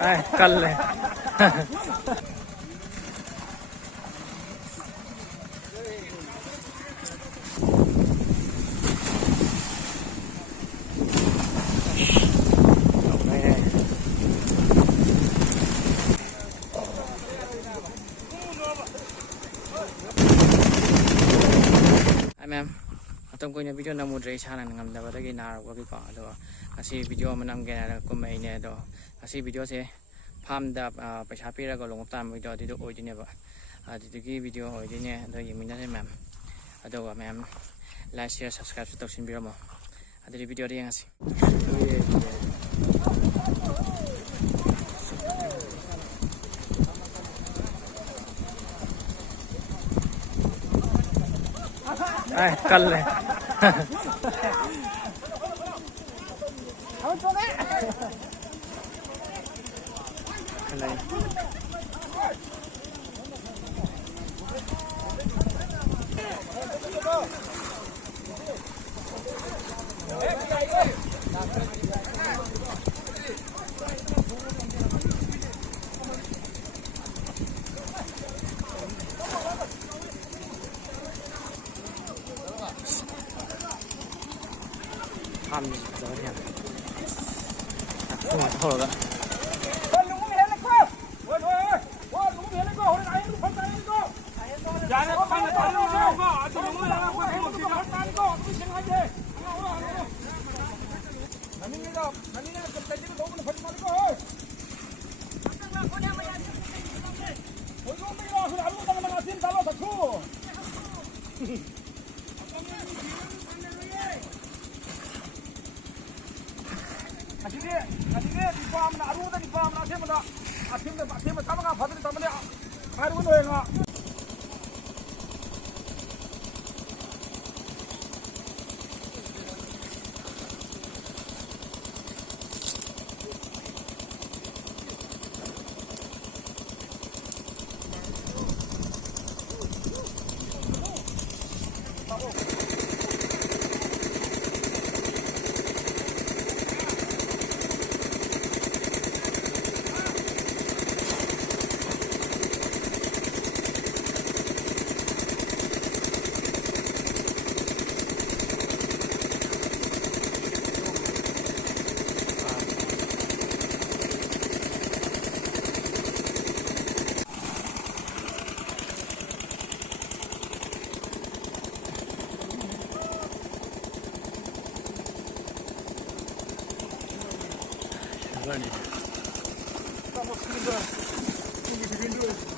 Ai, kalle. Atong ko niya video na mo dre sana ngam da ba gi na ro gi ko do asi video manam ge na ko mai ne do asi video se farm da paisa pi ra ko long tam video di do oi ne ba di gi video oi ne do yimi na ne ma'am ado ma'am like share subscribe to sin biro mo adi video ri ngasi ai kalle ham gì giờ thế này không phải thôi rồi 아직에 이밤나 아루다 이밤나 세마다 아팀에 타마가 받을 때문에 가르고 노행아 Vale. Estamos subiendo un viviendo.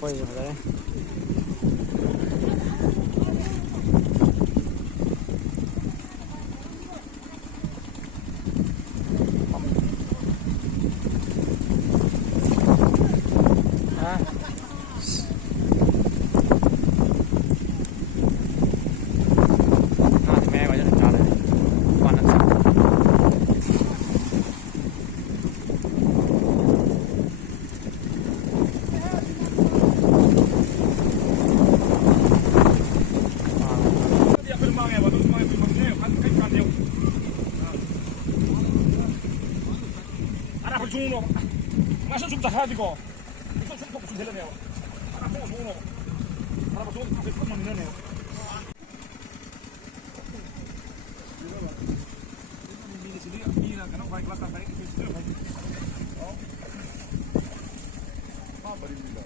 보이죠, 그래? 다 해야 되고 이거 좀 먹고 좀 되려네요. 하나 먹어 먹어. 하나 좀 먹고 조금만 넣네요. 미니랑 그냥 과일 갖다 다 이렇게 주세요. 버립니다.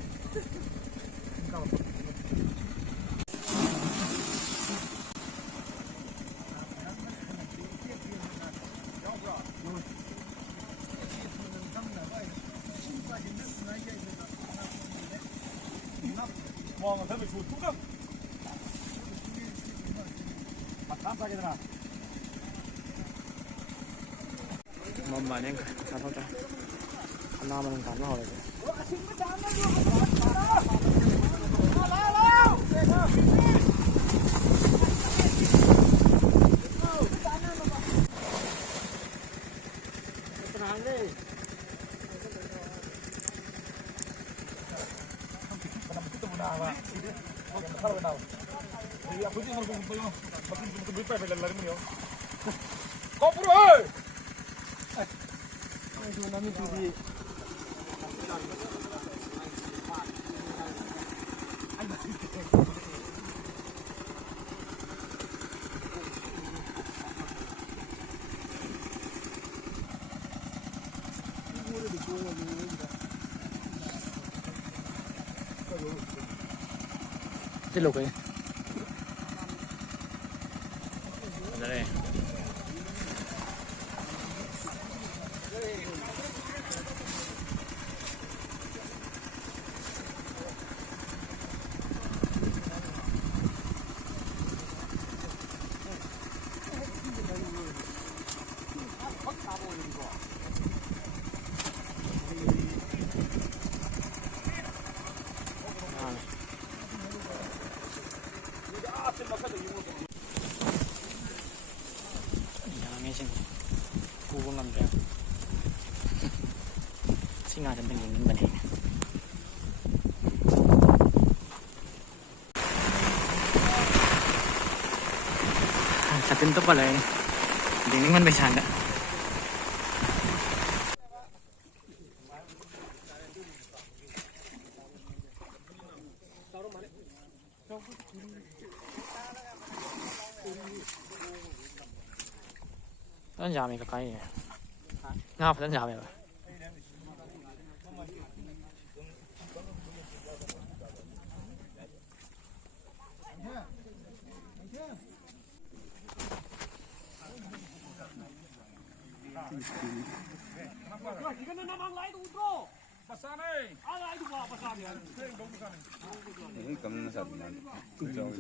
뭐 하면 되면 좋을 거야. 감사하게더라. 만만해 가보자. 하나만 가면 하래. 거꾸로! Tiếp lục ấy. Ở đây. 양해진 구분 감정 생활은 있는 거네. Sa pinto pala eh. Hindi naman may sana. Saan dami ka kaya? Nga pa saan dami ba? 이거는 나만 라이도 웃고 바사네 아 라이도 봐 바사네 너무 바사네 여기 감는 사람만 그죠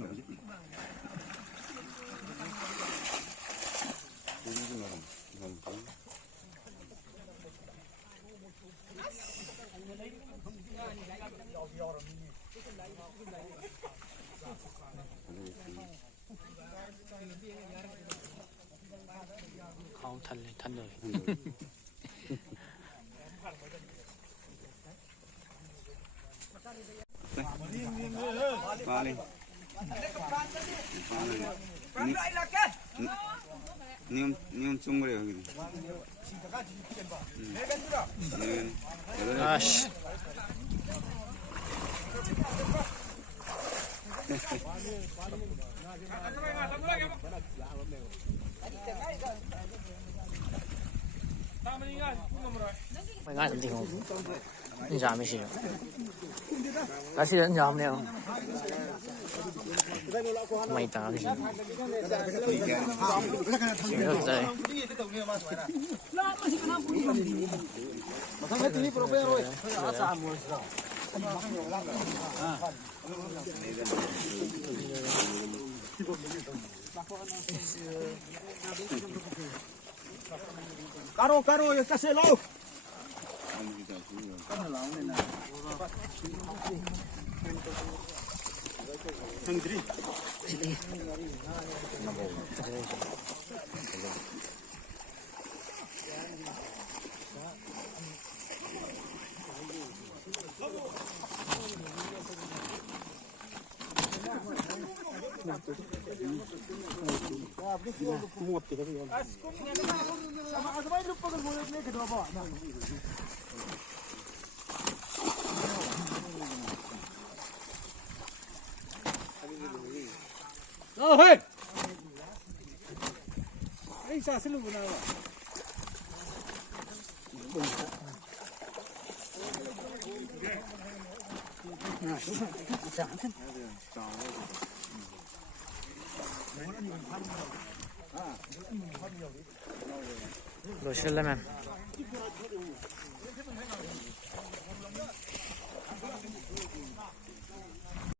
Không thành rồi. Qua đi. 니엄 좀 그래 여기. 아씨. Mày ngại làm gì không? Anh giảm mấy xíu. Cá xí anh giảm nè. Mày tao thì được rồi. 까로 여기 가세요. 형들이 헐. 에이 자슬로구나. Lo 실례면